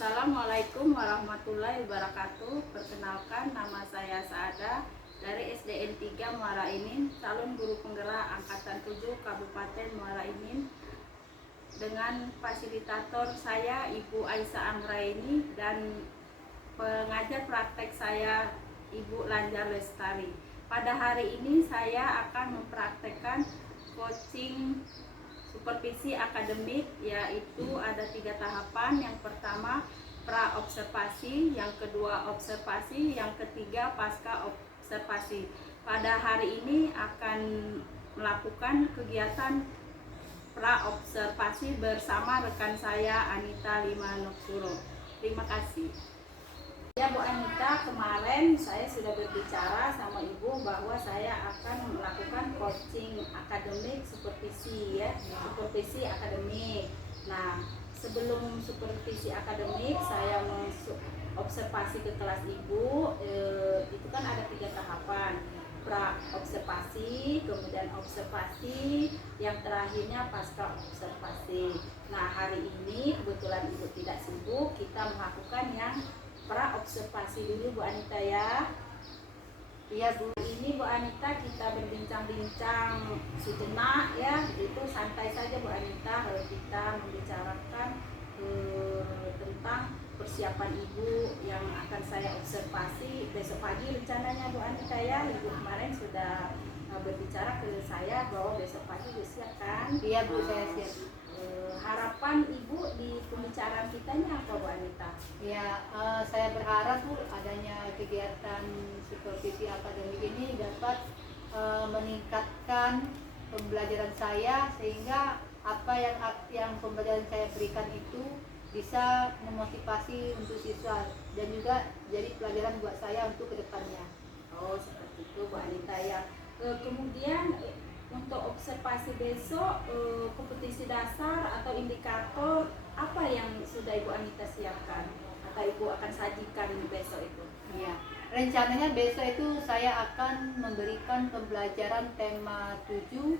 Assalamualaikum warahmatullahi wabarakatuh. Perkenalkan, nama saya Saada dari SDN 3 Muara Enim, calon guru penggerak angkatan 7 Kabupaten Muara Enim. Dengan fasilitator saya Ibu Aisyah Anggraini dan pengajar praktek saya Ibu Lanjar Lestari. Pada hari ini saya akan mempraktekkan coaching supervisi akademik, yaitu ada 3 tahapan. Yang pertama pra-observasi, yang kedua observasi, yang ketiga pasca observasi. Pada hari ini akan melakukan kegiatan pra-observasi bersama rekan saya Anita Limanuksuro. Terima kasih. Ya Bu Anita, kemarin saya sudah berbicara sama Ibu bahwa saya akan melakukan coaching akademik supervisi supervisi akademik. Nah, sebelum supervisi akademik saya observasi ke kelas Ibu, itu kan ada 3 tahapan. Pra observasi, kemudian observasi, yang terakhirnya pasca observasi. Nah, hari ini kebetulan Ibu tidak sibuk, kita melakukan yang pra observasi dulu Bu Anita ya. Iya Bu, ini Bu Anita kita berbincang-bincang sejenak ya, itu santai saja Bu Anita. Kalau kita membicarakan tentang persiapan Ibu yang akan saya observasi besok pagi rencananya Bu Anita ya. Ibu kemarin sudah berbicara ke saya bahwa besok pagi Ibu siap kan? Iya Bu, saya siap. Harapan Ibu di pembicaraan kitanya apa Bu Anita? Ya, saya berharap Bu adanya kegiatan supervisi akademik ini dapat meningkatkan pembelajaran saya, sehingga apa yang pembelajaran saya berikan itu bisa memotivasi untuk siswa dan juga jadi pelajaran buat saya untuk kedepannya. Oh seperti itu Bu Anita ya. Kemudian untuk observasi besok, kompetisi dasar atau indikator apa yang sudah Ibu Anita siapkan atau Ibu akan sajikan besok itu? Ya, rencananya besok itu saya akan memberikan pembelajaran tema 7,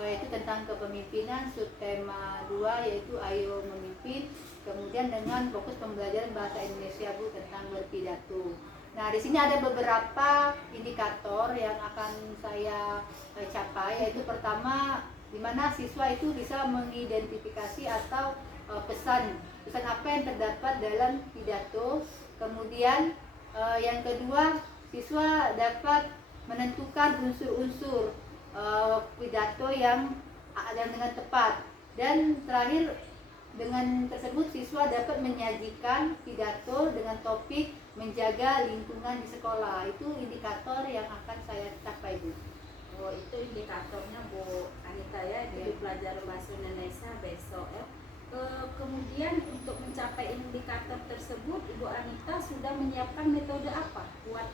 yaitu tentang kepemimpinan, subtema 2 yaitu ayo memimpin, kemudian dengan fokus pembelajaran bahasa Indonesia Bu tentang berpidato. Nah, di sini ada beberapa indikator yang akan saya capai, yaitu pertama, di mana siswa itu bisa mengidentifikasi atau pesan apa yang terdapat dalam pidato. Kemudian yang kedua, siswa dapat menentukan unsur-unsur pidato yang dengan tepat. Dan terakhir, dengan tersebut siswa dapat menyajikan pidato dengan topik menjaga lingkungan di sekolah. Itu indikator yang akan saya capai Bu. Oh itu indikatornya Bu Anita ya, di pelajaran bahasa Indonesia besok ya. Kemudian untuk mencapai indikator tersebut Ibu Anita sudah menyiapkan metode apa buat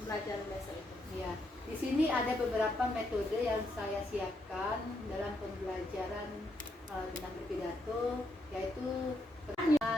pembelajaran besok itu? Ya, di sini ada beberapa metode yang saya siapkan dalam pembelajaran tentang berpidato, yaitu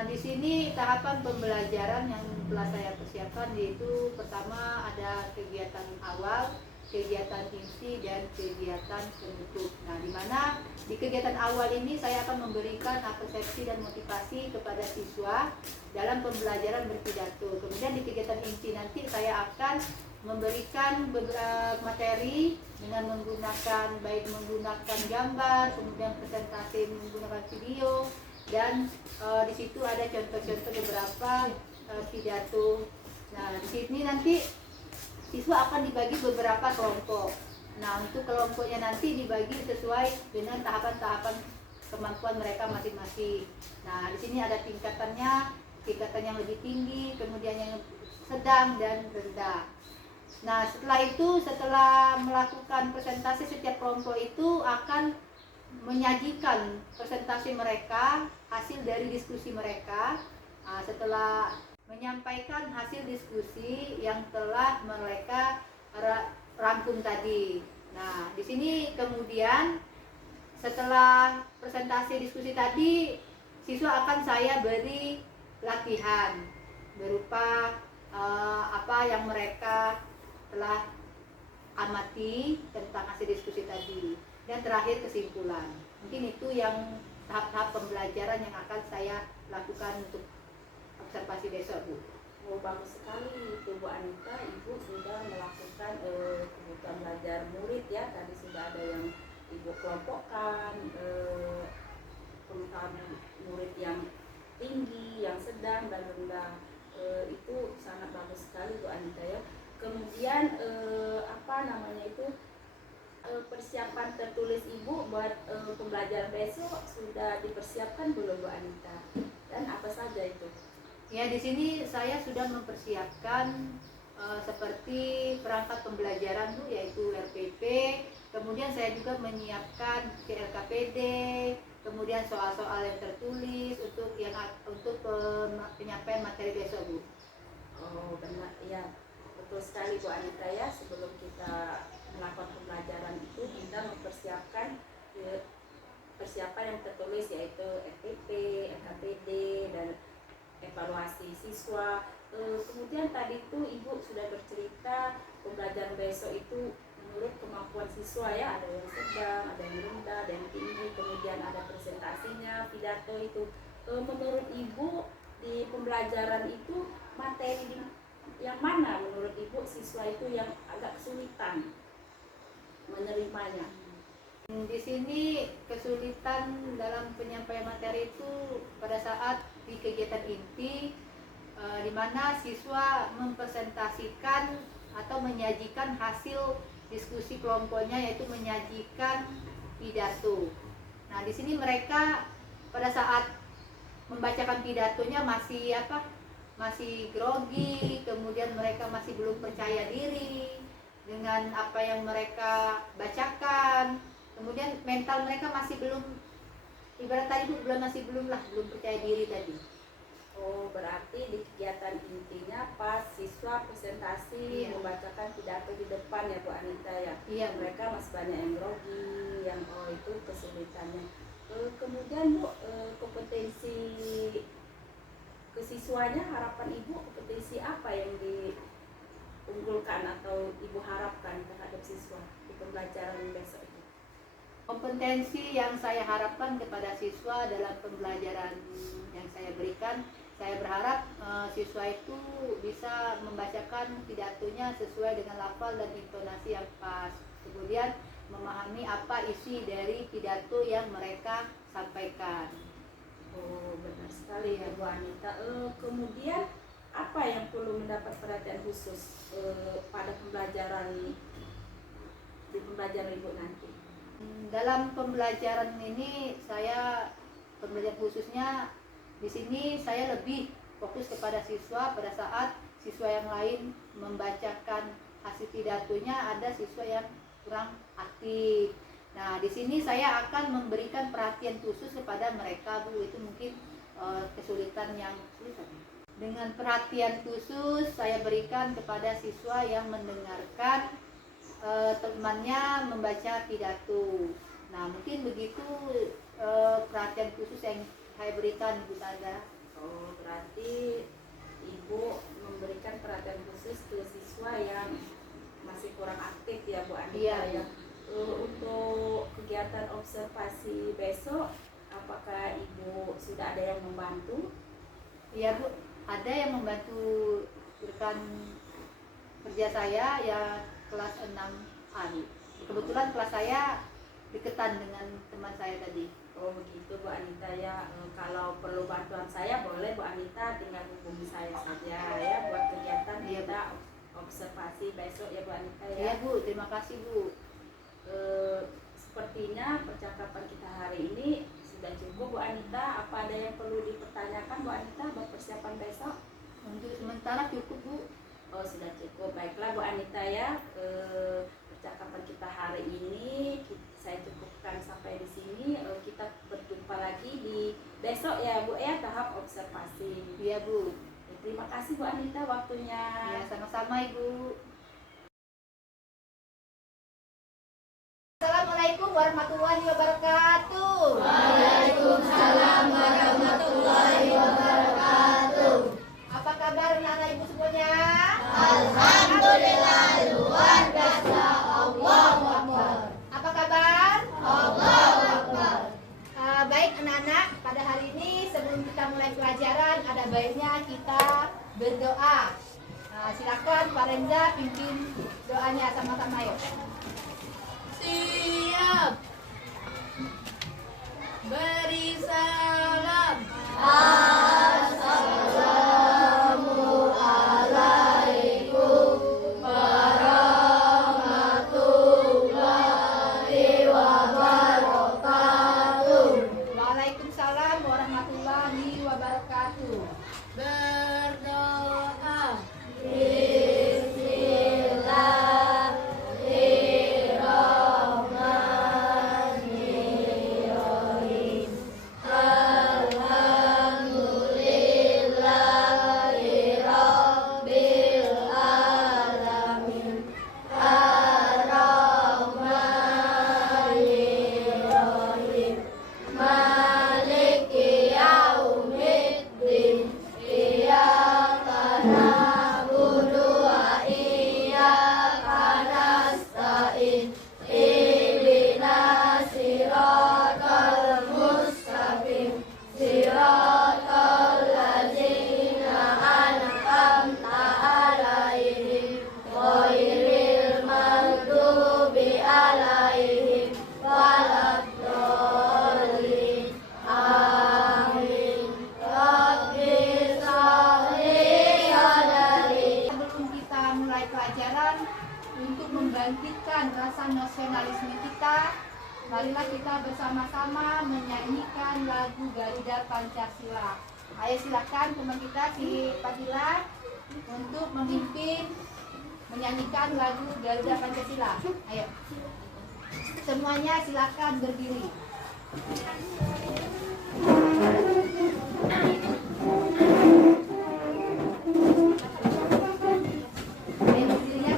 di sini tahapan pembelajaran yang telah saya persiapkan, yaitu pertama ada kegiatan awal, kegiatan inti, dan kegiatan penutup. Nah, di mana di kegiatan awal ini saya akan memberikan persepsi dan motivasi kepada siswa dalam pembelajaran berpidato. Kemudian di kegiatan inti nanti saya akan memberikan beberapa materi dengan menggunakan gambar, kemudian presentasi menggunakan video, dan di situ ada contoh-contoh beberapa pidato. Nah, di sini nanti siswa akan dibagi beberapa kelompok. Nah, untuk kelompoknya nanti dibagi sesuai dengan tahapan-tahapan kemampuan mereka masing-masing. Nah, di sini ada tingkatan yang lebih tinggi, kemudian yang sedang dan rendah. Nah, setelah melakukan presentasi, setiap kelompok itu akan menyajikan presentasi mereka, hasil dari diskusi mereka. Nah, setelah menyampaikan hasil diskusi yang telah mereka rangkum tadi. Nah, di sini kemudian setelah presentasi diskusi tadi, siswa akan saya beri latihan berupa apa yang mereka telah amati tentang hasil diskusi tadi, dan terakhir kesimpulan. Mungkin itu yang tahap-tahap pembelajaran yang akan saya lakukan untuk observasi besok, Bu? Oh, bagus sekali itu Bu Anita, Ibu sudah melakukan kebutuhan belajar murid ya. Tadi sudah ada yang Ibu kelompokkan, pengetahuan murid yang tinggi, yang sedang dan rendah. Itu sangat bagus sekali Bu Anita ya. Kemudian persiapan tertulis Ibu buat pembelajaran besok sudah dipersiapkan belum Bu Anita? Dan apa saja itu? Ya, di sini saya sudah mempersiapkan seperti perangkat pembelajaran, Bu, yaitu RPP. Kemudian saya juga menyiapkan CLKPD, kemudian soal-soal yang tertulis untuk penyampaian materi besok, Bu. Oh, benar ya, betul sekali Bu Anita ya. Sebelum kita melakukan pembelajaran itu kita mempersiapkan persiapan yang tertulis, yaitu RPP, RKPD, dan evaluasi siswa. Kemudian tadi itu Ibu sudah bercerita pembelajaran besok itu menurut kemampuan siswa ya, ada yang sedang, ada yang rendah, ada yang tinggi, kemudian ada presentasinya, pidato itu. Menurut Ibu di pembelajaran itu materi yang mana menurut Ibu siswa itu yang agak kesulitan menerimanya? Di sini kesulitan dalam penyampaian materi itu pada saat di kegiatan inti, di mana siswa mempresentasikan atau menyajikan hasil diskusi kelompoknya, yaitu menyajikan pidato. Nah, di sini mereka pada saat membacakan pidatonya masih grogi, kemudian mereka masih belum percaya diri dengan apa yang mereka bacakan. Kemudian mental mereka masih belum, ibarat tadi belum percaya diri tadi. Oh, berarti di kegiatan intinya pas siswa presentasi membacakan pidato di depan ya Bu Anita ya. Iya, mereka masih banyak yang grogi, yang itu kesulitannya. Kemudian Bu, kompetensi kesiswanya, harapan Ibu kompetensi apa yang diunggulkan atau Ibu harapkan terhadap siswa di pembelajaran besok itu? Kompetensi yang saya harapkan kepada siswa dalam pembelajaran yang saya berikan, saya berharap siswa itu bisa membacakan pidatonya sesuai dengan lafal dan intonasi yang pas. Kemudian memahami apa isi dari pidato yang mereka sampaikan. Oh, benar sekali ya Bu Anita. Kemudian apa yang perlu mendapat perhatian khusus pada pembelajaran Ibu nanti? Dalam pembelajaran ini pembelajaran khususnya di sini saya lebih fokus kepada siswa. Pada saat siswa yang lain membacakan hasil pidatonya, ada siswa yang kurang aktif. Nah, di sini saya akan memberikan perhatian khusus kepada mereka, Bu. Itu mungkin kesulitan yang sulit. Dengan perhatian khusus saya berikan kepada siswa yang mendengarkan temannya membaca pidato. Nah, mungkin begitu perhatian khusus yang saya berikan, Bu Tanda. Oh, berarti Ibu memberikan perhatian khusus ke siswa yang masih kurang aktif ya Bu Anita. Iya, ya. Untuk kegiatan observasi besok, apakah Ibu sudah ada yang membantu? Iya, Bu, ada yang membantu rekan kerja saya ya, kelas 6A. Kebetulan kelas saya deketan dengan teman saya tadi. Oh, begitu Bu Anita ya. Kalau perlu bantuan saya boleh Bu Anita tinggal hubungi saya saja ya buat kegiatan kita observasi besok ya Bu Anita ya. Iya, Bu, terima kasih, Bu. Sepertinya percakapan kita hari ini sudah cukup Bu Anita. Apa ada yang perlu dipertanyakan Bu Anita buat persiapan besok? Untuk sementara cukup, Bu. Oh, sudah cukup. Baiklah Bu Anita ya. Percakapan kita hari ini saya cukupkan sampai di sini. Kita berjumpa lagi di besok ya Bu ya, tahap observasi. Iya, Bu. Terima kasih Bu Anita waktunya. Ya, sama-sama, Ibu. Assalamualaikum warahmatullahi wabarakatuh. Waalaikumsalam warahmatullahi wabarakatuh. Apa kabar anak-anak Ibu semuanya? Alhamdulillah, luar biasa. Allahu Akbar. Apa kabar? Allahu Akbar. Baik anak-anak, pada hari ini sebelum kita mulai pelajaran ada sebaiknya kita berdoa. Nah, silakan Pak Renza pimpin doanya sama-sama yuk. Siap. Beri salam. Assalamualaikum warahmatullahi wabarakatuh. Waalaikumsalam warahmatullahi wabarakatuh. Berdoa. Bismillahirrahmanirrahim. Alhamdulillahirabbil alamin. Ar-Rahmanirrahim. Maliki yaumiddin. Iyyaka na'budu wa iyyaka nasta'in. Ihdinas siratal mustaqim. Siratal ladzina an'amta 'alaihim ghairil maghdubi 'alaihim waladdallin. Amin. Rabbi sholli sadri. Sebelum kita mulai pelajaran, untuk membangkitkan rasa nasionalisme kita, marilah kita bersama-sama menyanyikan lagu Garuda Pancasila. Ayo silakan teman kita si Fadila untuk memimpin menyanyikan lagu Garuda Pancasila. Ayo. Semuanya silakan berdiri. Ayo berdiri ya.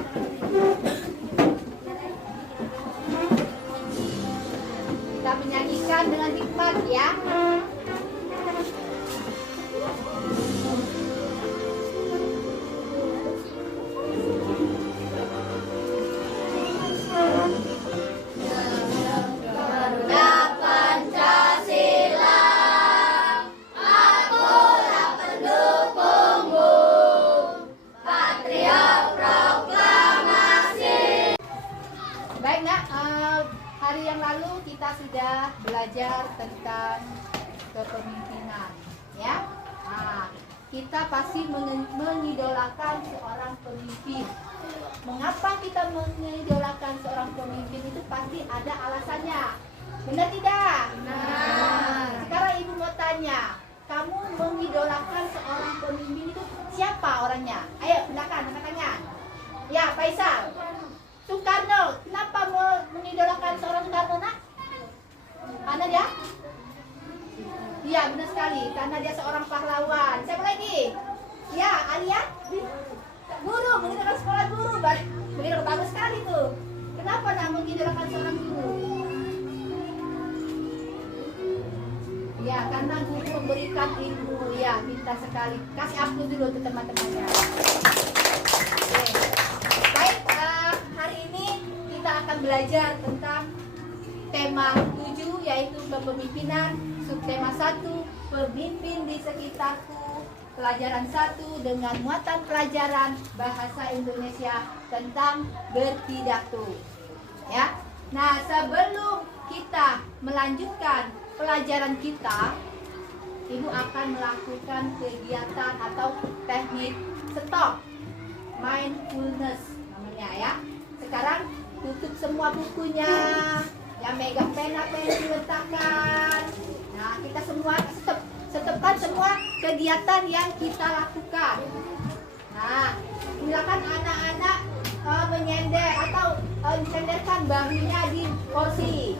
Kita menyanyikan dengan hikmat ya. Garuda Pancasila, akulah pendukungmu. Patriot proklamasi. Baik nak, hari yang lalu kita sudah belajar tentang kepemimpinan, ya. Nah, kita pasti mengidolakan seorang pemimpin. Mengapa kita mengidolakan seorang pemimpin itu pasti ada alasannya. Benar tidak? Nah, sekarang ibu mau tanya, kamu mengidolakan seorang pemimpin itu siapa orangnya? Ayo, silakan angkat tangan. Ya, Faisal. Soekarno. Kenapa mau mengidolakan seorang Soekarno, nak? Karena dia? Iya, benar sekali. Karena dia seorang pahlawan. Siapa lagi? Ya, Alia. Guru, mengidolakan sekolah guru. Begitu bagus sekali tuh. Kenapa nak mengidolakan seorang guru? Ya, karena guru memberikan ilmu. Ya, pintar sekali. Kasih aku dulu ke teman-temannya. Oke. Baik, hari ini kita akan belajar tentang tema 7 yaitu kepemimpinan, subtema 1 pemimpin di sekitarku, pelajaran 1 dengan muatan pelajaran bahasa Indonesia tentang berpidato. Ya. Nah, sebelum kita melanjutkan pelajaran kita, Ibu akan melakukan kegiatan atau teknik stop mindfulness namanya ya. Sekarang tutup semua bukunya, yang megang pena diletakkan. Nah, kita semua stopkan semua kegiatan yang kita lakukan. Nah, silakan anak-anak menyender atau senderkan bahunya di kursi.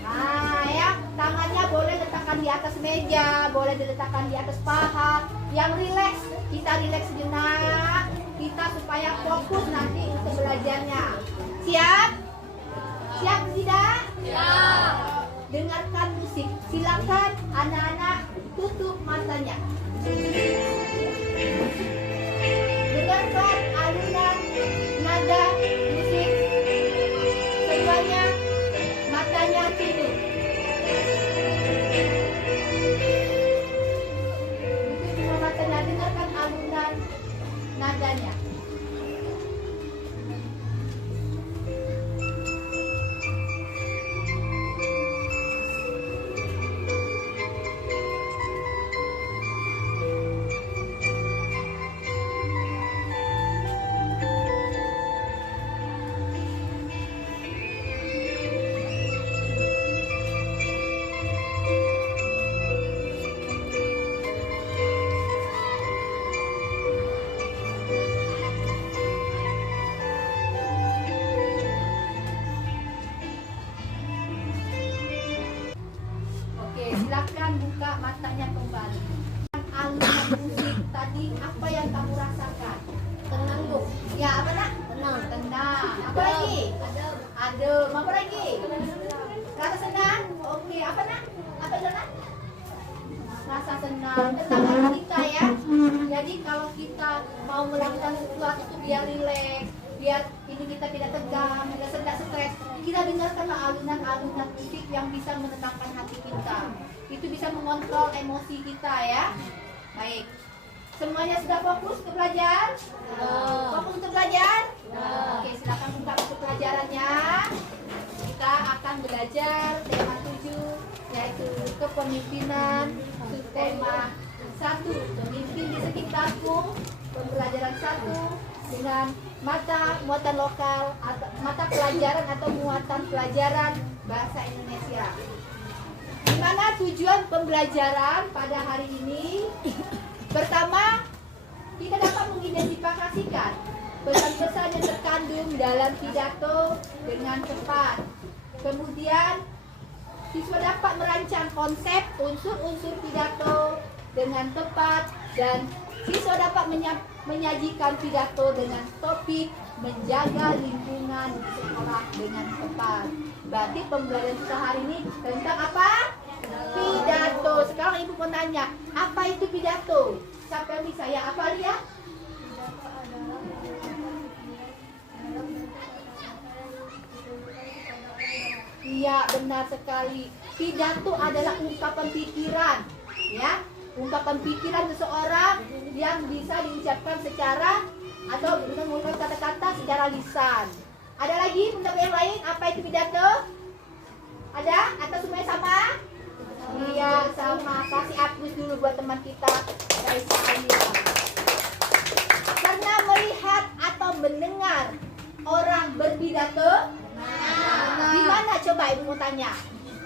Nah, ya, tangannya boleh letakkan di atas meja, boleh diletakkan di atas paha. Yang rileks, kita rileks sejenak. Kita supaya fokus nanti untuk belajarnya. Siap? Siap tidak? Siap. Dengarkan musik. Silakan anak-anak tutup matanya. Dengarkan alunan nada musik. Semuanya matanya tutup. Itu cuma nadanya. Oke, silakan buka matanya kembali. Alunan musik tadi apa yang kamu rasakan? Tenang Bu. Ya, apa nak? Tenang. Tenang. Apa lagi? Adem. Apa lagi? Rasa senang? Oke, apa nak? Apa itu nak? Rasa senang. Tentang hati kita ya. Jadi kalau kita mau melakukan sesuatu itu biar rileks, biar ini kita tidak tegang, tidak stres, kita dengarkanlah alunan-alunan musik yang bisa menenangkan hati kita. Itu bisa mengontrol emosi kita ya. Baik. Semuanya sudah fokus untuk belajar? Fokus untuk belajar? Oke, silakan buka buku pelajarannya. Kita akan belajar tema 7 yaitu kepemimpinan. Tema 1, pemimpin di sekitarku. Pembelajaran 1 dengan muatan lokal atau mata pelajaran atau muatan pelajaran bahasa Indonesia. Di mana tujuan pembelajaran pada hari ini? Pertama, kita dapat mengidentifikasikan pesan-pesan yang terkandung dalam pidato dengan tepat. Kemudian, siswa dapat merancang konsep unsur-unsur pidato dengan tepat dan siswa dapat menyajikan pidato dengan topik menjaga lingkungan di sekolah dengan tepat. Berarti pembelajaran kita hari ini tentang apa? Pidato. Sekarang ibu mau nanya, apa itu pidato? Siapa yang bisa ya? Apa ya? Iya, benar sekali. Pidato adalah ungkapan pikiran, ya. Ungkapan pikiran seseorang yang bisa diucapkan secara atau menggunakan kata-kata secara lisan. Ada lagi ungkapan yang lain? Apa itu pidato? Ada? Atau semuanya sama? Iya, sama. Kasih hapus dulu buat teman kita. Guys, karena melihat atau mendengar orang berpidato. Di mana coba ibu mau tanya?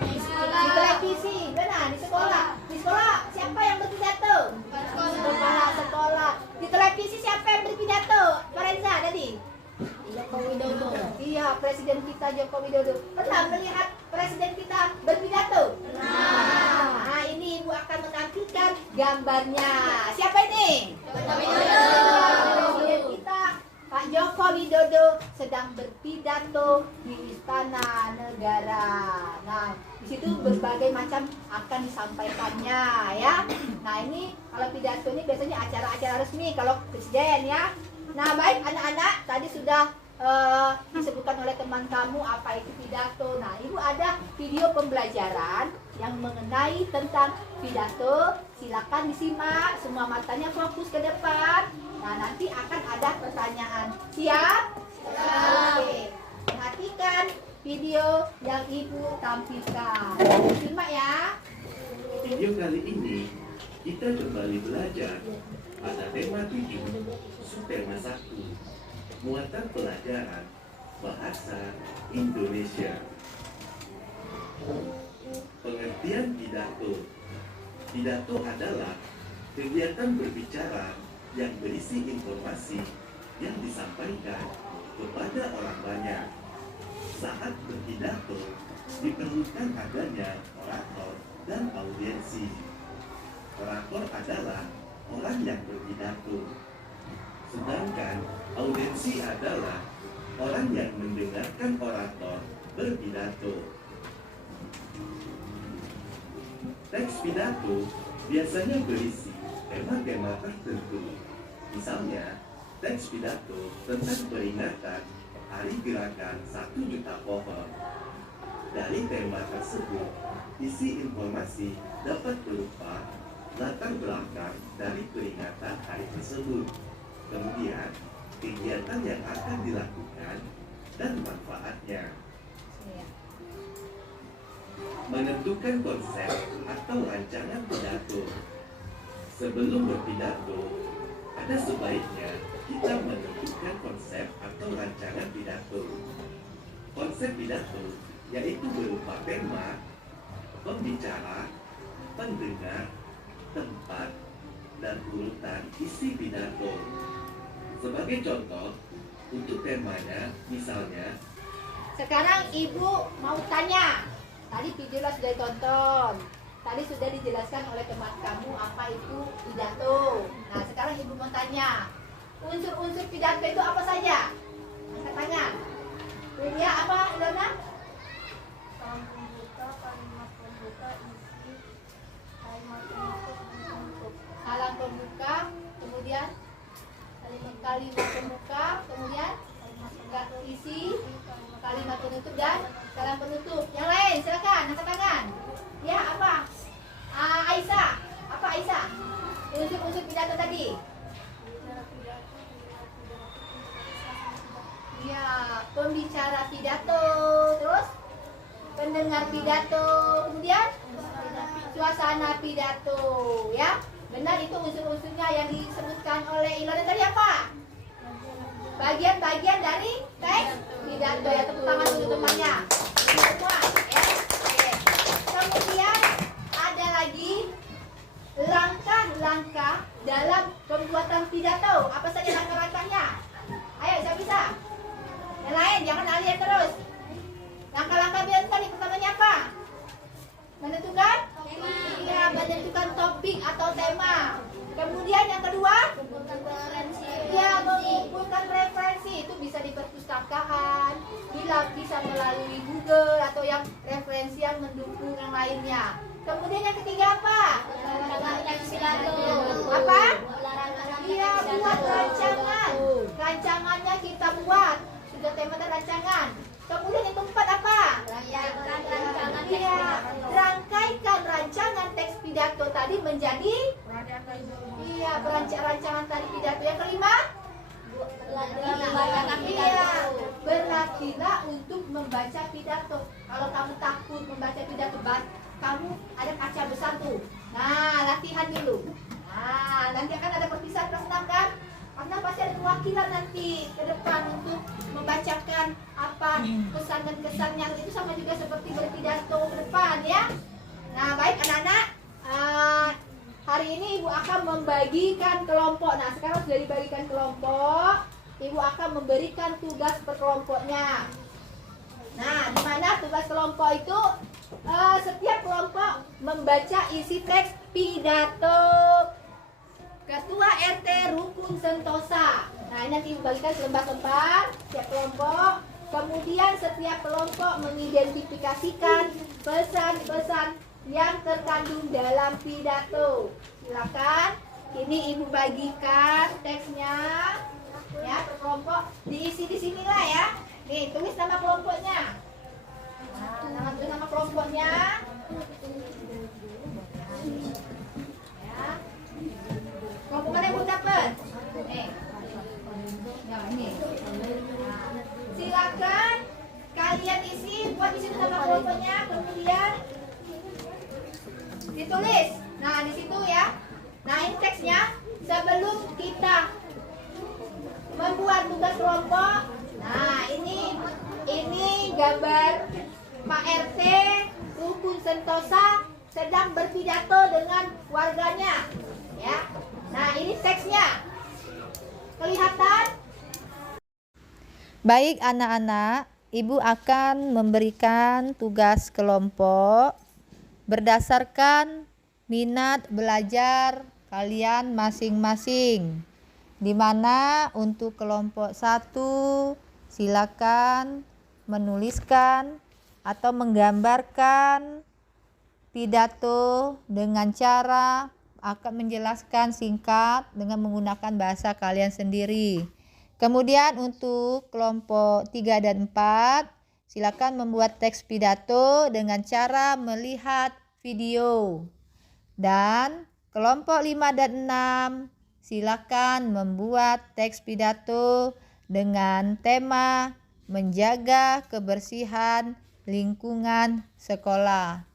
Di televisi, benar, di sekolah. Di sekolah siapa yang berpidato? Kepala sekolah. Di televisi siapa yang berpidato? Farenza tadi. Joko Widodo. Iya, Presiden kita Joko Widodo. Pernah melihat Presiden kita berpidato? Nah, ini ibu akan menampilkan gambarnya. Siapa ini? Joko Widodo. Presiden kita Pak Joko Widodo sedang berpidato di Istana Negara. Nah, di situ berbagai macam akan disampaikannya ya. Nah, ini kalau pidato ini biasanya acara-acara resmi kalau presiden ya. Nah, baik anak-anak, tadi sudah disebutkan oleh teman kamu apa itu pidato. Nah, ibu ada video pembelajaran yang mengenai tentang pidato. Silakan disimak, semua matanya fokus ke depan. Nah, nanti akan ada pertanyaan. Siap? Oke. Perhatikan video yang ibu tampilkan. Simak ya. Video kali ini kita kembali belajar pada tema 7, subtema 1, muatan pelajaran bahasa Indonesia. Pengertian pidato. Pidato adalah kegiatan berbicara yang berisi informasi yang disampaikan kepada orang banyak. Saat berpidato, diperlukan adanya orator dan audiensi. Orator adalah orang yang berpidato, sedangkan audiensi adalah orang yang mendengarkan orator berpidato. Teks pidato biasanya berisi tema-tema tertentu. Misalnya, teks pidato tentang peringatan Hari Gerakan 1 Juta Pohon. Dari tema tersebut, isi informasi dapat berupa latar belakang dari peringatan hari tersebut, kemudian kegiatan yang akan dilakukan, dan manfaatnya. Menentukan konsep atau rancangan pidato. Sebelum berpidato, ada sebaiknya kita menentukan konsep atau rancangan pidato. Konsep pidato yaitu berupa tema, pembicara, pendengar, tempat, dan urutan isi pidato. Sebagai contoh, untuk temanya, misalnya, Sekarang Ibu mau tanya. Tadi video sudah ditonton. Tadi sudah dijelaskan oleh teman kamu apa itu pidato. Nah, sekarang Ibu mau tanya. Unsur-unsur pidato itu apa saja? Angkat tangan. Ya, apa, Ilona? Salam pembuka, kalimat pembuka, isi, kalimat penutup. Salam pembuka, kemudian kalimat pembuka, kemudian isi, kalimat penutup dan salam penutup. Yang lain silakan angkat tangan. Ya, apa? Aisyah. Apa Aisyah? Unsur-unsur pidato tadi. Ya, pembicara pidato, terus pendengar pidato, kemudian suasana pidato, ya. Benar, itu unsur-unsurnya yang disebutkan oleh Ilona tadi apa? Bagian-bagian dari teks pidato, ya. Tepuk tangan untuk temannya. Semua, ya. Oke. Kemudian ada lagi langkah-langkah dalam pembuatan pidato. Apa saja langkah-langkahnya? Ayo, siapa bisa? Yang lain, jangan alih terus. Langkah-langkah pidato tadi pertamanya apa? Menentukan? Iya, menentukan topik atau tema. Kemudian yang kedua? Ya, mengumpulkan referensi. Itu bisa di perpustakaan, bisa melalui Google atau yang referensi yang mendukung yang lainnya. Kemudian yang ketiga apa? Apa? Iya, buat rancangan. Rancangannya kita buat. Sudah tema dan rancangan. Kemudian yang keempat apa? Iya, rangkaikan rancangan teks pidato tadi menjadi rancangan tadi pidato. Yang kelima? Iya, berlatihlah untuk membaca pidato. Kalau kamu takut membaca pidato, kamu ada kaca besar tuh. Nah, latihan dulu. Nah, nanti akan ada perpisahan kelas 6 kan? Karena pasti ada perwakilan nanti ke depan untuk membacakan apa pesan dan kesannya. Itu sama juga seperti berpidato ke depan, ya. Nah, baik anak-anak, hari ini Ibu akan membagikan kelompok. Nah, sekarang sudah dibagikan kelompok, Ibu akan memberikan tugas per kelompoknya. Nah, di mana tugas kelompok itu setiap kelompok membaca isi teks pidato Ketua RT Rukun Sentosa. Nah, ini nanti Ibu bagikan selembar-lembar setiap kelompok. Kemudian setiap kelompok mengidentifikasikan pesan-pesan yang terkandung dalam pidato. Silakan. Ini Ibu bagikan teksnya, ya, per kelompok. Diisi di sinilah, ya. Nih, tulis nama kelompoknya. Nah, nama kelompoknya. Ya. Kelompok mana yang belum dapat? Nih. Ya, ini. Silakan kalian isi, buat di situ nama kelompoknya, kemudian ditulis. Nah, di situ, ya. Nah, ini teksnya. Sebelum kita membuat tugas kelompok, nah, ini gambar Pak RT Rukun Sentosa sedang berpidato dengan warganya, ya. Nah, ini teksnya. Kelihatan? Baik anak-anak, Ibu akan memberikan tugas kelompok berdasarkan minat belajar kalian masing-masing. Di mana untuk kelompok 1 silakan menuliskan atau menggambarkan pidato dengan cara akan menjelaskan singkat dengan menggunakan bahasa kalian sendiri. Kemudian untuk kelompok 3 dan 4 silakan membuat teks pidato dengan cara melihat video. Dan kelompok 5 dan 6 silakan membuat teks pidato dengan tema menjaga kebersihan lingkungan sekolah.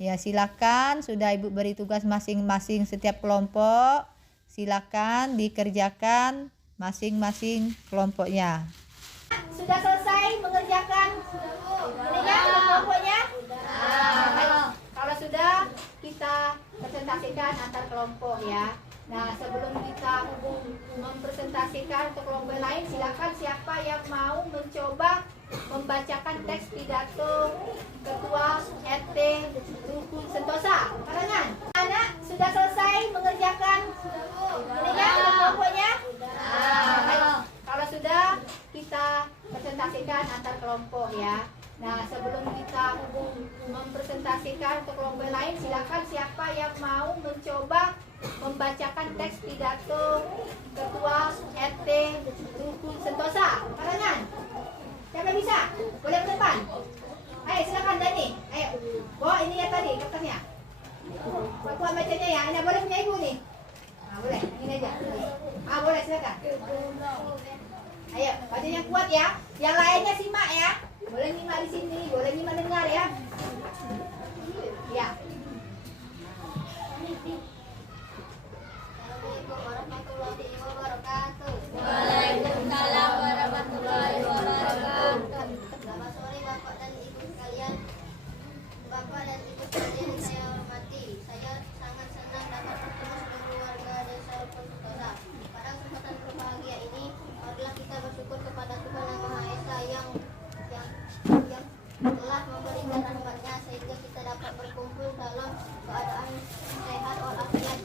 Ya, silakan, sudah Ibu beri tugas masing-masing setiap kelompok. Silakan dikerjakan masing-masing kelompoknya. Sudah selesai mengerjakan ininya kelompoknya? Nah, kalau sudah, kita presentasikan antar kelompok ya. Nah, sebelum kita mempresentasikan ke kelompok lain, silakan siapa yang mau mencoba membacakan teks pidato Ketua RT Rukun Sentosa. Kalangan, anak sudah selesai mengerjakan ininya kelompoknya? Nah, kalau sudah, kita presentasikan antar kelompok ya. Nah, sebelum kita mempresentasikan ke kelompok lain, silakan siapa yang mau mencoba membacakan teks pidato Ketua RT Rukun Sentosa. Kalangan, siapa bisa? Boleh ke depan. Ayo, silakan Dani. Ayo, bawa ini ya tadi kertasnya. Kuat bacanya ya. Ini boleh punya ibu nih. Nah, boleh. Ini aja. Boleh, silakan. Ayo, bacanya kuat ya. Yang lainnya simak ya. Boleh nyimak di sini, boleh nyimak dengar ya. Ya. Assalamualaikum warahmatullahi wabarakatuh. Waalaikumsalam warahmatullahi wabarakatuh. Selamat sore Bapak dan Ibu sekalian. Bapak dan Ibu sekalian yang saya hormati. Saya sangat senang dapat bertemu seluruh warga desa Rukun Sentosa. Pada kesempatan berbahagia ini, marilah kita bersyukur kepada Tuhan Yang Maha Esa yang telah memberikan rahmat-Nya sehingga kita dapat berkumpul dalam keadaan sehat walafiat.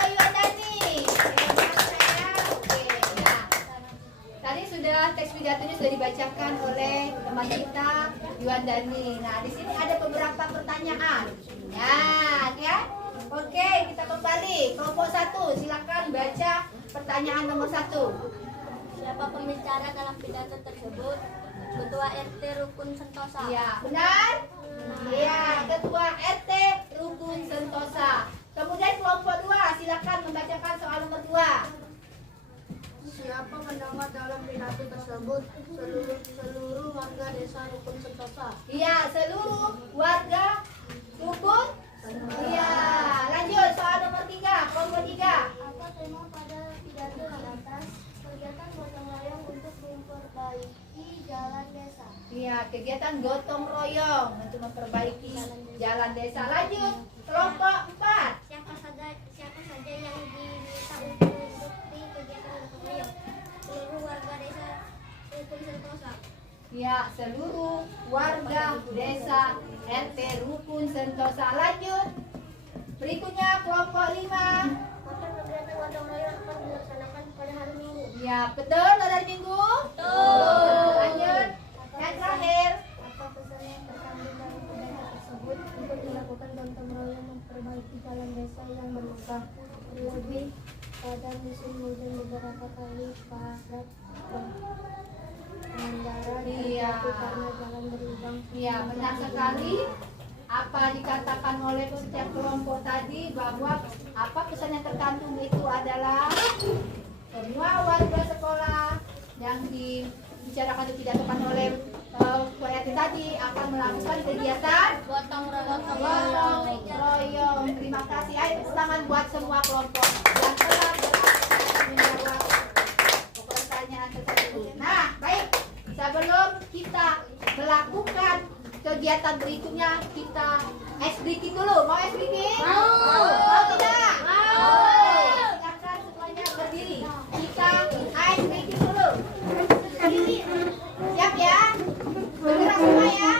Ayo Dani. Oke. Nah, tadi sudah teks pidatonya sudah dibacakan oleh teman kita Yuan Dani. Nah, di sini ada beberapa pertanyaan. Ya. Oke, kita kembali. Kelompok 1, silakan baca pertanyaan nomor 1. Siapa pembicara dalam pidato tersebut? Ketua RT Rukun Sentosa. Iya, benar? Iya, Ketua RT Rukun Sentosa. Kemudian kelompok 2, silakan membacakan soal nomor 2. Siapa mendengar dalam pidato tersebut? Seluruh warga desa Rukun Sentosa. Iya, seluruh warga Rukun. Iya, lanjut soal nomor 3, kelompok 3. Apa tema pada pidato di atas? Kegiatan gotong royong untuk memperbaiki jalan desa. Iya, kegiatan gotong royong untuk memperbaiki jalan desa. Lanjut, kelompok 4. Siapa saja yang diminta untuk mengikuti kegiatan gotong royong? Seluruh warga desa Rukun Sentosa. Ya, seluruh warga desa RT Rukun Sentosa. Lanjut. Berikutnya kelompok 5. Kapan kegiatan gotong royong akan dilaksanakan pada hari Minggu? Ya, betul hari Minggu? Betul. Lanjut. Yang terakhir. Apa pesan yang terkandung dalam pidato tersebut untuk dilakukan gotong royong memperbaiki jalan desa yang berlumpur? Terlebih pada musim hujan beberapa kali padat pengendara Iya. terjatuh karena jalan berlubang. Ya, benar sekali. Apa dikatakan oleh setiap kelompok tadi bahwa apa pesan yang terkandung itu adalah semua warga sekolah yang dibicarakan dan didatakan oleh ketua RT tadi akan melakukan kegiatan Gotong royong. Terima kasih. Ayo tepuk tangan buat semua kelompok yang telah berhasil menjawab pertanyaan tersebut. Nah, baik. Sebelum kita melakukan kegiatan berikutnya, kita ice breaking dulu. Mau ice breaking? Mau tidak? Silakan semuanya berdiri. Kita ice breaking dulu. Siap ya? Bergerak semua ya.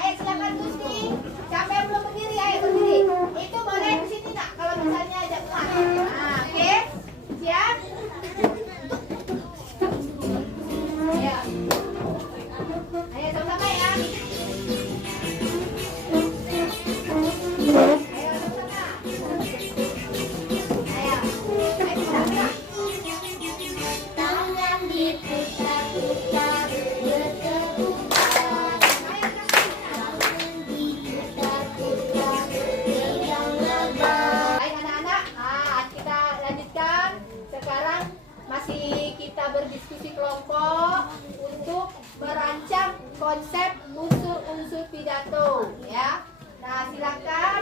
Ayo silakan Gusti. Siapa yang belum berdiri, ayo berdiri. Itu boleh ke sini nak kalau misalnya ajak keluar. Nah, oke. Siap? Ya. Ayo sama-sama ya. Ayo sama-sama. Ayo. Ayo kita. Tangan diputar-putar bertepukan. Tangan diputar-putar pegang lebar. Baik anak-anak, kita lanjutkan. berdiskusi kelompok untuk merancang konsep unsur-unsur pidato ya. Nah, silakan.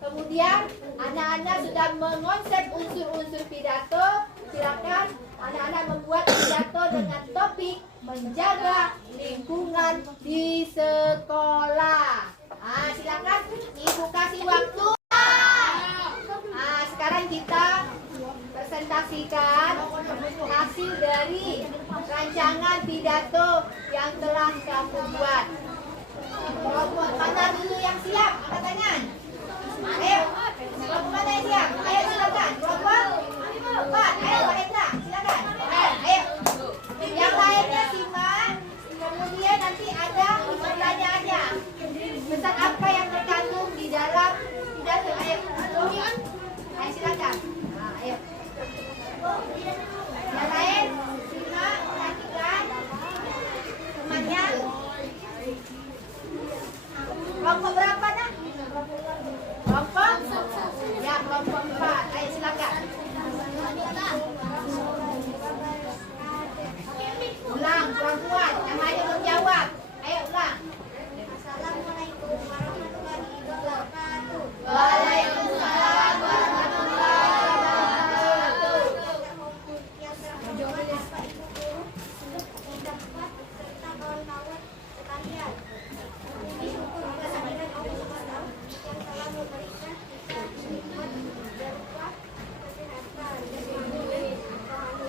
Kemudian anak-anak sudah mengonsep unsur-unsur pidato. Silakan anak-anak membuat pidato dengan topik menjaga lingkungan di sekolah. Nah, silakan Ibu kasih waktu. Nah, sekarang kita presentasikan hasil dari rancangan pidato yang telah kamu buat. Kelompok mana dulu yang siap? Angkat tangan. Ayo, kelompok mana yang siap? Ayo silakan. Kelompok 4. Ayo, Pak Hendra, silakan. Ayo. Yang lainnya simak. Kemudian nanti ada pertanyaannya. Pesan apa yang terkandung di dalam pidato? Ayo. Ayo silakan. Nah, ayo. Yang lain simak, perhatikan. Temannya. Kelompok berapa nak? Kelompok? Ya, kelompok 4. Ayo silakan. Ulang, perempuan. Yang lain belum jawab. Ayo ulang. Assalamualaikum warahmatullahi wabarakatuh. Waalaikumsalam warahmatullahi wabarakatuh. Yang terhormat Bapak Ibu Guru, pendapat serta kawan-kawan sekalian. Bersyukur kehadiran Allah SWT yang telah memberikan kita nikmat berupa kesehatan dan kemudian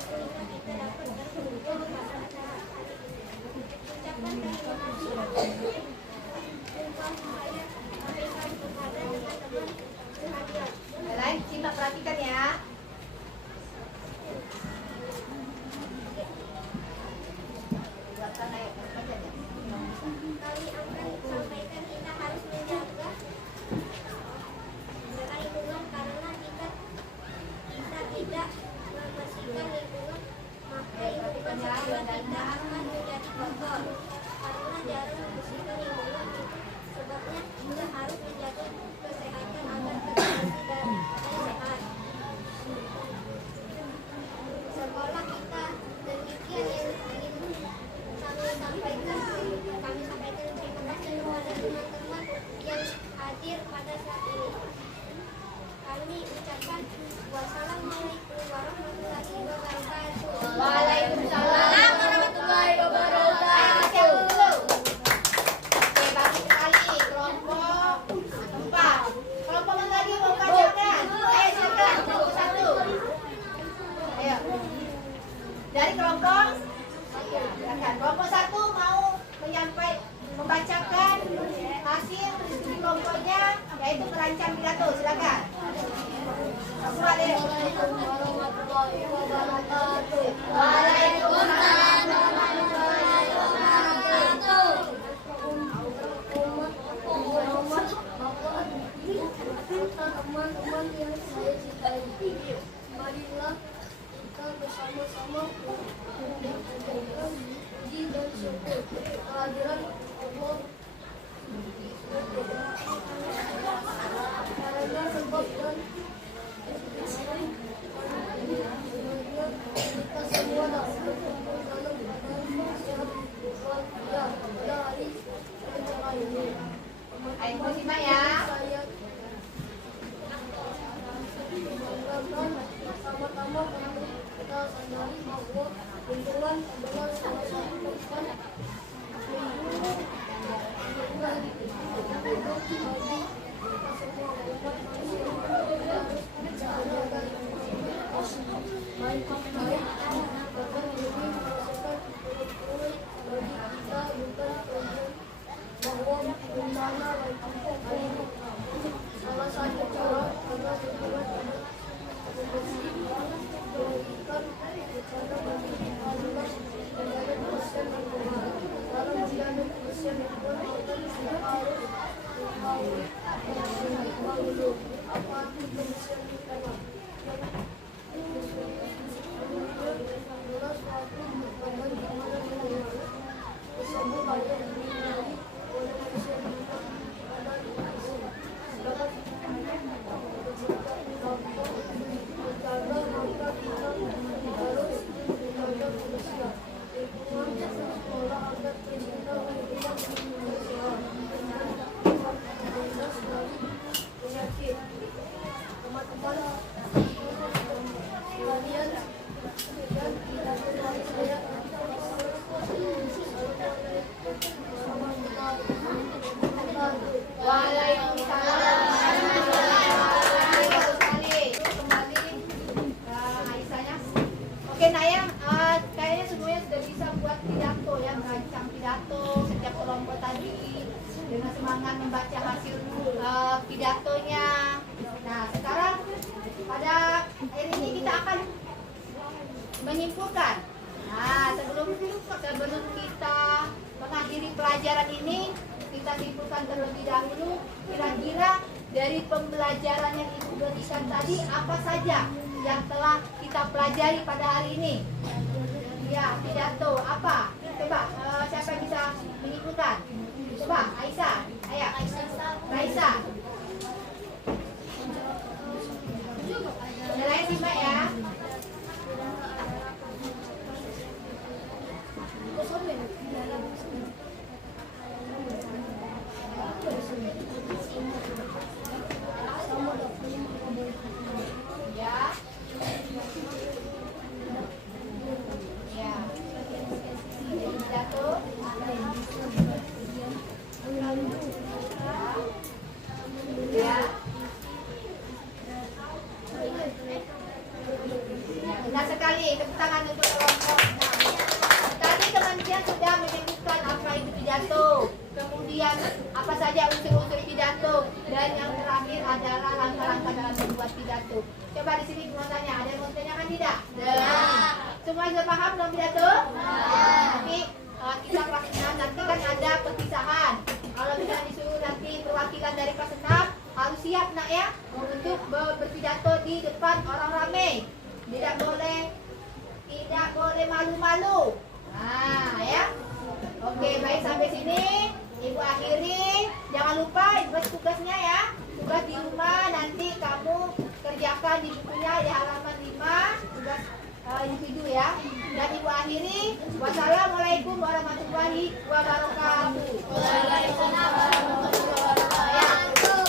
sehingga kita dapat berkumpul pada acara hari ini. Ucapan terima kasih saya sampaikan kepada teman-teman sekalian. Yang lain simak, perhatikan ya. Buatkan, ayo, baca ya. Kami akan sampaikan kita harus menjaga lingkungan karena kita tidak membersihkan lingkungan maka lingkungan sekolah kita akan menjadi kotor. Karena jarang membersihkan lingkungan sebabnya kita harus menjaga kesehatan agar kita bersih dan sehat. Sekolah kita demikian yang ingin kami sampaikan. Kami sampaikan terima kasih kepada teman-teman yang hadir pada saat ini. Kami ucapkan wassalamualaikum warahmatullahi wabarakatuh. Waalaikumsalam warahmatullahi wabarakatuh. Oke, bagus sekali. Kelompok 4. Kelompok mana lagi mau bacakan? Ayo silakan, kelompok 1. Ayo. Dari kelompok? Silakan. Kelompok 1 mau membacakan hasil diskusi kelompoknya, yaitu merancang pidato. Silakan. Semua deh. Warahmatullahi wabarakatuh. Waalaikumsalam warahmatullahi wabarakatuh. Teman-teman yang saya cintai, marilah kita bersama-sama menjaga puji dan syukur kehadiran Allah karena sebab dan kita semua dapat berkumpul dalam keadaan sehat walafiat pada hari acara ini. Ayo simak ya. Saya banggakan sama-sama kami kita sadari bahwa lingkungan adalah salah satu tempat lingkungan hidup bagi kita semua umat manusia. Kita harus menjaga lingkungan baik bahkan demi merasakan murid bagi kita bukan tujuan bahwa bencana lingkungan salah satu cara agar lingkungan ada bersih membagikan cara bagi adalah menjaga kebersihan lingkungan. Dalam menjaga kebersihan lingkungan kita harus tahu dulu apa arti kebersihan lingkungan. Adalah suatu bagian di mana lingkungan tersebut banyak dimiliki oleh manusia lingkungan pada dapat menjaga maka kita harus menjaga Kayaknya semuanya sudah bisa buat pidato ya, merancang pidato setiap kelompok tadi dengan semangat membaca hasil pidatonya. Nah, sekarang pada hari ini kita akan menyimpulkan. Nah, sebelum kita mengakhiri pelajaran ini, kita simpulkan terlebih dahulu kira-kira dari pembelajaran yang Ibu berikan tadi apa saja yang telah kita pelajari pada hari ini. Ya, pidato apa? Coba siapa yang bisa menyimpulkan? Coba Aisyah, ayah. Raisa. Yang lain simak ya. Ya. Ya. Pidato. Ya. Benar sekali, tepuk tangan untuk kelompok. Nah, tadi teman-teman sudah menyebutkan apa itu pidato, kemudian apa saja unsur-unsur pidato, dan yang terakhir adalah langkah-langkah dalam membuat pidato. Coba di sini mau tanya, ada yang mau tanyakan tidak? Semua sudah paham belum pidato? Nanti kita kelas 6 nanti kan ada perpisahan. Kalau misalnya disuruh nanti perwakilan dari kelas 6 harus siap nak ya untuk berpidato di depan orang ramai. Tidak boleh malu-malu. Nah ya. Oke, baik sampai sini Ibu akhiri. Jangan lupa tugas-tugasnya ya. Tugas di rumah nanti kamu kerjakan di bukunya di halaman 5, tugas individu ya. Dan Ibu akhiri. Wassalamualaikum warahmatullahi wabarakatuh. Waalaikumsalam warahmatullahi wabarakatuh.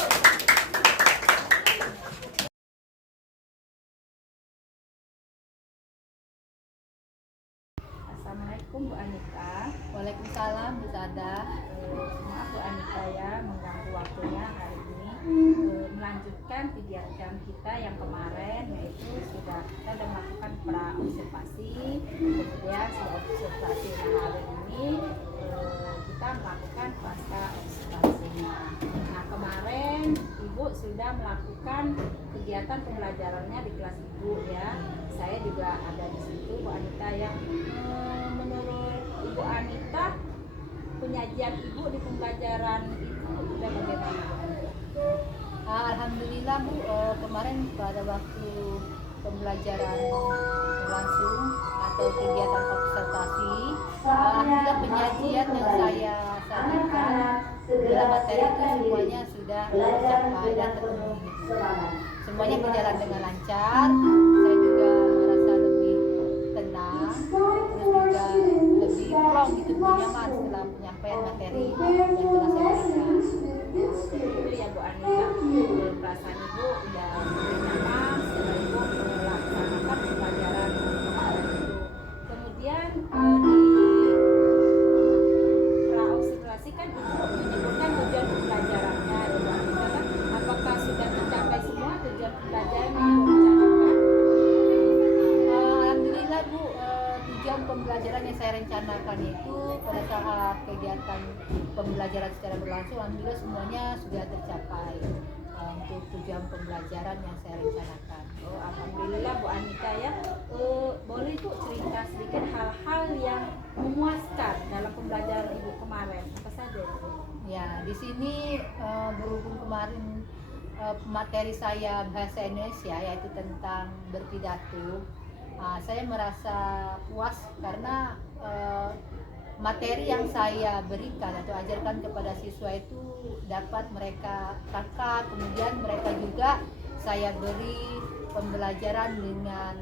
Assalamualaikum Bu Anita. Waalaikumsalam Bu Sada. Maaf Bu Anita ya mengganggu waktunya hari ini. Melanjutkan kegiatan kita yang kemarin, yaitu kita sudah melakukan pra-observasi, kemudian setelah observasi hari ini kita melakukan pasca observasinya. Nah, kemarin Ibu sudah melakukan kegiatan pembelajarannya di kelas Ibu ya. Saya juga ada di situ Bu Anita yang menurut Ibu Anita penyajian Ibu di pembelajaran itu sudah bagaimana Bu Anita? Alhamdulillah Bu, kemarin pada waktu pembelajaran berlangsung atau kegiatan observasi, alhamdulillah penyajian yang saya sajikan dalam materi itu semuanya sudah tercapai dan terpenuhi. Semuanya berjalan dengan lancar. Saya juga merasa lebih tenang, terus juga lebih plong gitu, lebih nyaman setelah penyampaian materi yang telah saya berikan. Itu ya Bu Anita, perasaan Ibu udah lebih nyaman setelah Ibu melaksanakan pembelajaran kemarin itu. Kemudian di pra-observasi kan Ibu menyebutkan tujuan pembelajarannya ya Bu Anita kan? Apakah sudah tercapai semua tujuan pembelajaran yang Ibu rencanakan? Alhamdulillah Bu, tujuan pembelajaran yang saya rencanakan itu pada saat kegiatan pembelajaran secara berlangsung, alhamdulillah semuanya sudah tercapai untuk tujuan pembelajaran yang saya rencanakan. Oh, alhamdulillah Bu Anita ya. Boleh Bu cerita sedikit hal-hal yang memuaskan dalam pembelajaran Ibu kemarin? Apa saja itu? Ya, di sini berhubung kemarin materi saya bahasa Indonesia yaitu tentang berpidato, saya merasa puas karena materi yang saya berikan atau ajarkan kepada siswa itu dapat mereka tangkap. Kemudian mereka juga saya beri pembelajaran dengan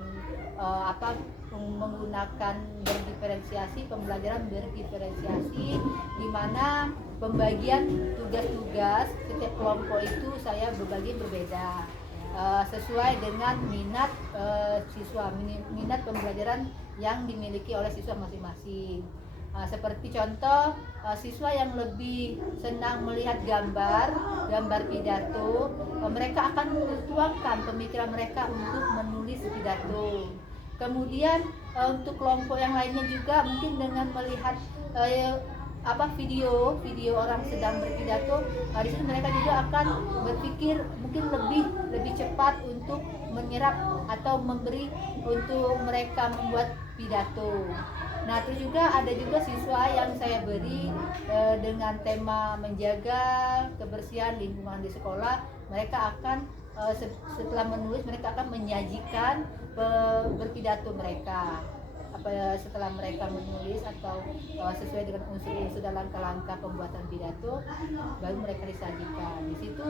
menggunakan berdiferensiasi, pembelajaran berdiferensiasi, di mana pembagian tugas-tugas setiap kelompok itu saya berbagi berbeda sesuai dengan minat siswa, minat pembelajaran yang dimiliki oleh siswa masing-masing. Seperti contoh, siswa yang lebih senang melihat gambar pidato, mereka akan menuangkan pemikiran mereka untuk menulis pidato. Kemudian untuk kelompok yang lainnya juga mungkin dengan melihat video orang sedang berpidato, di situ mereka juga akan berpikir mungkin lebih cepat untuk menyerap atau memberi untuk mereka membuat pidato. Nah, terus juga ada juga siswa yang saya beri dengan tema menjaga kebersihan lingkungan di sekolah. Mereka akan setelah menulis, mereka akan menyajikan berpidato mereka. Setelah mereka menulis atau sesuai dengan unsur-unsur dan langkah-langkah pembuatan pidato, baru mereka disajikan. Di situ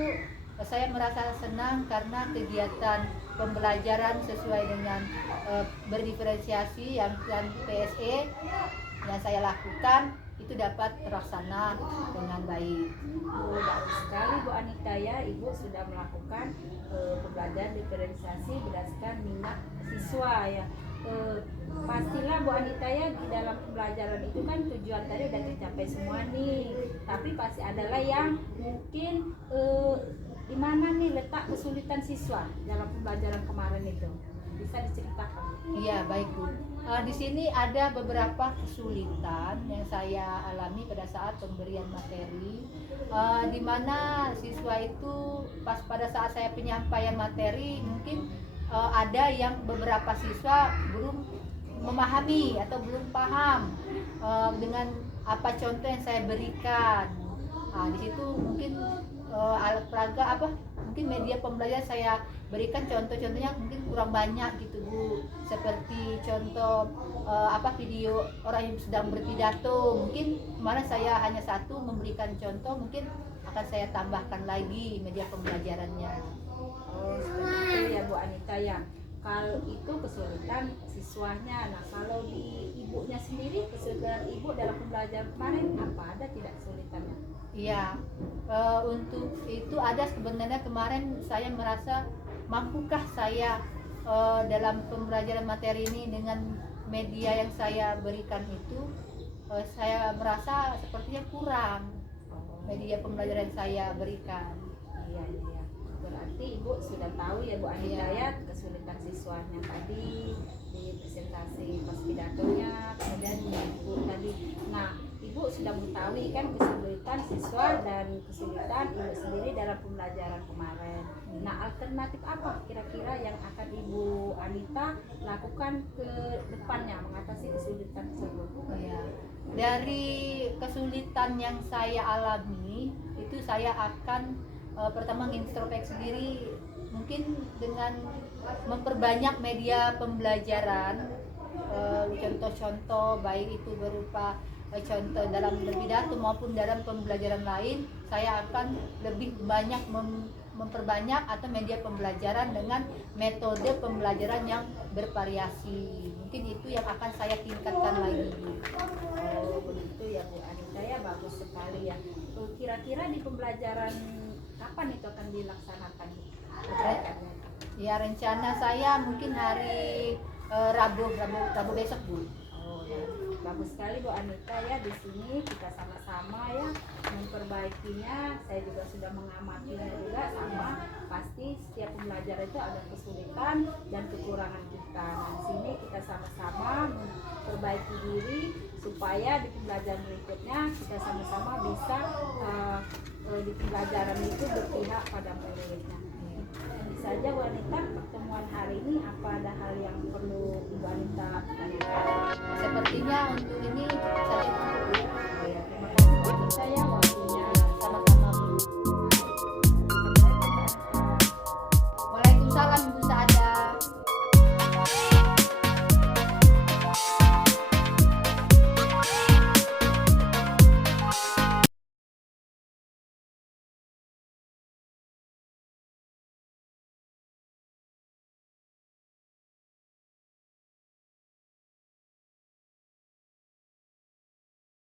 saya merasa senang karena kegiatan pembelajaran sesuai dengan berdiferensiasi yang PSE yang saya lakukan itu dapat terlaksana dengan baik. Bagus sekali Bu Anita ya, Ibu sudah melakukan pembelajaran diferensiasi berdasarkan minat siswa ya. Pastilah Bu Anita ya, di dalam pembelajaran itu kan tujuan tadi udah tercapai semua nih, tapi pasti adalah yang mungkin di mana nih letak kesulitan siswa dalam pembelajaran kemarin itu, bisa diceritakan? Iya, baik Bu. Di sini ada beberapa kesulitan yang saya alami pada saat pemberian materi, di mana siswa itu pada saat saya penyampaian materi mungkin ada yang beberapa siswa belum memahami atau belum paham dengan apa contoh yang saya berikan. Di situ mungkin alat peraga mungkin media pembelajaran saya berikan contoh-contohnya mungkin kurang banyak gitu Bu, seperti contoh video orang yang sedang berpidato. Mungkin kemarin saya hanya satu memberikan contoh, mungkin akan saya tambahkan lagi media pembelajarannya. Oh, seperti itu ya Bu Anita ya. Kalau itu kesulitan siswanya, nah kalau di ibunya sendiri, kesulitan ibu dalam pembelajaran kemarin apa, ada tidak kesulitannya? Iya, untuk itu ada sebenarnya. Kemarin saya merasa mampukah saya dalam pembelajaran materi ini dengan media yang saya berikan itu, saya merasa sepertinya kurang media pembelajaran saya berikan. Iya. Berarti Ibu sudah tahu ya Bu Anita ya kesulitan siswanya tadi di presentasi pas pidatonya, kemudian Ibu tadi. Nah, Ibu sudah mengetahui kan kesulitan siswa dan kesulitan Ibu sendiri dalam pembelajaran kemarin. Nah, alternatif apa kira-kira yang akan Ibu Anita lakukan ke depannya mengatasi kesulitan tersebut? Ya, dari kesulitan yang saya alami itu saya akan pertama introspeksi diri, mungkin dengan memperbanyak media pembelajaran, contoh-contoh baik itu berupa contoh dalam berpidato maupun dalam pembelajaran lain. Saya akan lebih banyak memperbanyak atau media pembelajaran dengan metode pembelajaran yang bervariasi. Mungkin itu yang akan saya tingkatkan lagi. Oh begitu ya Bu Anita ya, bagus sekali ya. Kira-kira di pembelajaran kapan itu akan dilaksanakan? Ya, rencana saya mungkin hari Rabu besok Bu. Oh ya, bagus sekali Bu Anita ya. Di sini kita sama-sama ya memperbaikinya. Saya juga sudah mengamatinya juga sama. Pasti setiap pembelajaran itu ada kesulitan dan kekurangan kita. Nah, di sini kita sama-sama memperbaiki diri supaya di pembelajaran berikutnya kita sama-sama bisa di pembelajaran itu berpihak pada muridnya. Bisa aja Bu Anita, pertemuan hari ini apa ada hal yang perlu Ibu Anita tanyakan? Sepertinya untuk ini cukup saja. Oh ya, terima kasih Bu Anita ya.